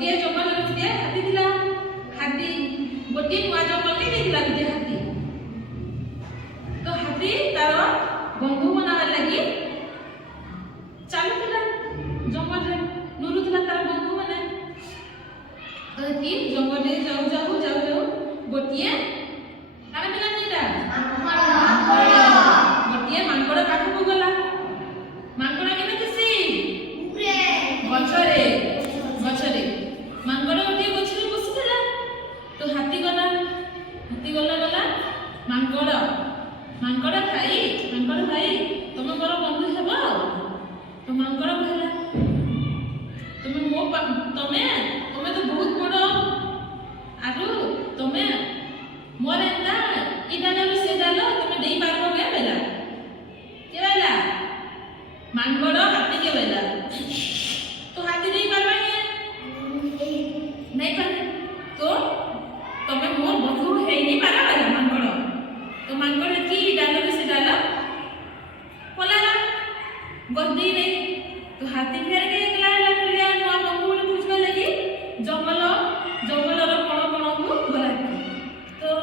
गोटे जंगल गोटे हाथी थिला हाथी गोटे नुआ जंगल के देखला गोटे हाथी तो हाथी तार बंधु बनावा लगी चलुला जंगल रे नुरुला तार बंधु माने तो कि जंगल रे जाऊ गोटे आरे मिला नीरा गोटे मांकड़ पाखु गला मांकड़ केमितिसी गछरे मांकड़ गोटे गछरे बसिथिला तो हाथी गला मांकड़ भाई तुम मोर बंधु हेबो तो मांकड़ कहला तुम मो तमे तो बहुत बड़ आरु तमे मोर एंता ई डालो से डालो तुम देई पारबो के बेला के बेला मांकड़ हाथी के बेला तो हाथी देई पारबा के नहीं पारे तो तमे मोर बंधु हेई नहीं पारा बेला मांकड़ तो मांकड़ की डालो से डालो पलाला गद्दी नहीं तो हाथी फेर के एकला लकड़िया नुआ बंधु ने पूछवा लगी जंगल रो कोण को गला तो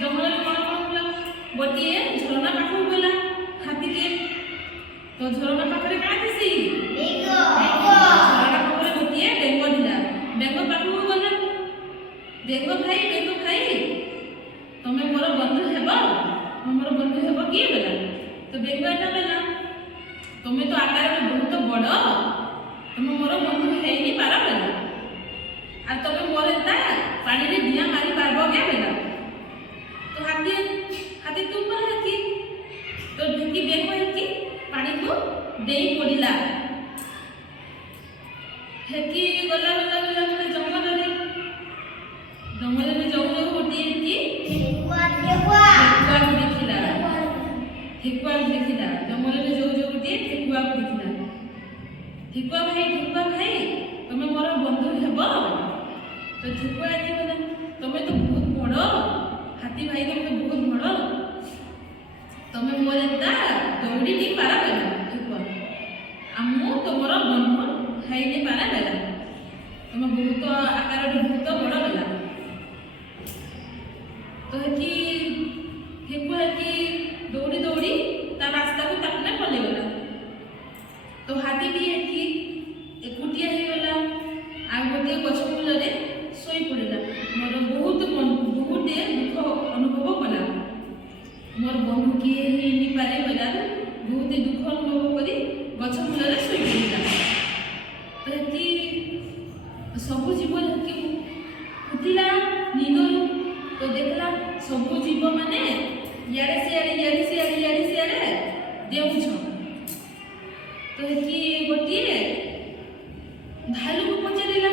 जंगल रो कोण गला गोटिए झरना पाखु गला हाथी के तो झरना पाखरे का दिसी झरना पाखरे गोटिए बेंगो दिला बेंगो पाखु गला बेंगो भाई तमे मोर बंधु हेबो की बेला तो बेंगो एटा बेला तमे तो आकार में बहुत बड़ तमे मोर बंधु हेई नहीं पारा बेला आ तमे मोर एता पानी रे दिया मारी पारबो के बेला तो हाथी तुम पर हाथी तो ढेकी बेंगो हेकी पानी को देई पड़िला हेकी गला जंगल रे जाऊ गोटे की ठेकुआ देखिला जंगल रे जाऊ गोटे ठेकुआ देखिला ठेकुआ भाई तमे मोर बंधु हेबो तो ठेकुआ आती बोला तमे तो बहुत बड़ हाथी भाई तमे तो बहुत बड़ तमे मोर एता दौड़ी नहीं पारा बेला ठेकुआ आमु तमरो बंधु हाई नहीं पारा बेला तमे बहुत आकार रे बहुत बड़ बेला तो कि ठेकुआ की दौड़ी ता रास्ता को तकने पले गला तो हाथी टी की एकुटिया हे गला आ गोटे गछमूल रे सोई पड़िला मोर बहुत दुख अनुभव कला मोर बंधु की नि पारे गला बहुत दुख अनुभव करी गछमूल रे सोई पड़िला तो कि सब जीव की उठिला नींदरू तो देखला सब जीव माने यारे सियारे देउछ तो कि गोटे भालू को पचारिला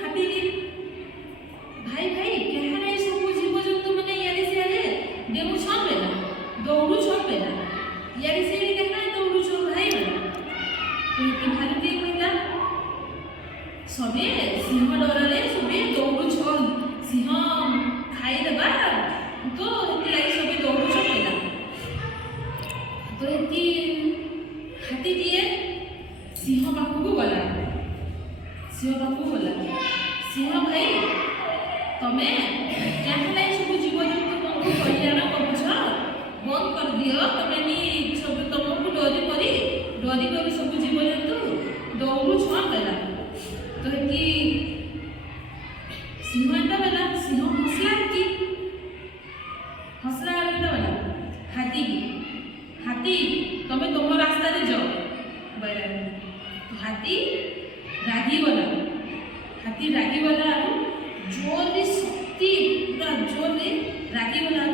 हाथी रे भाई केहा नहीं सब जीव जंतु माने यारे सियारे देउछ बेला दौड़ू छ बेला यारे सियारे केहा दौड़ू छ भाई तो कि भालू के कहला सबे सिंह डर रे सबे दौड़ू छ सिंह खाई देबा तो हेती लागि सबे दौड़ू छ बेला तो हेती हाथी दिए सिंह पाखु गला सिंह भाई तमे जाहले सब जीव जंतु तुमको कल्याण करूछ बंद कर दियो तमे नी सब तुमको डरी करी सब जीव जंतु दौड़ू छ बेला तो हेती सिंह एटा बेला सिंह हसला बेला हाथी तमे तुम रास्ता रे जाओ बेला तो हाथी रागी गला जोर रे शक्ति पूरा जोर रे रागी गला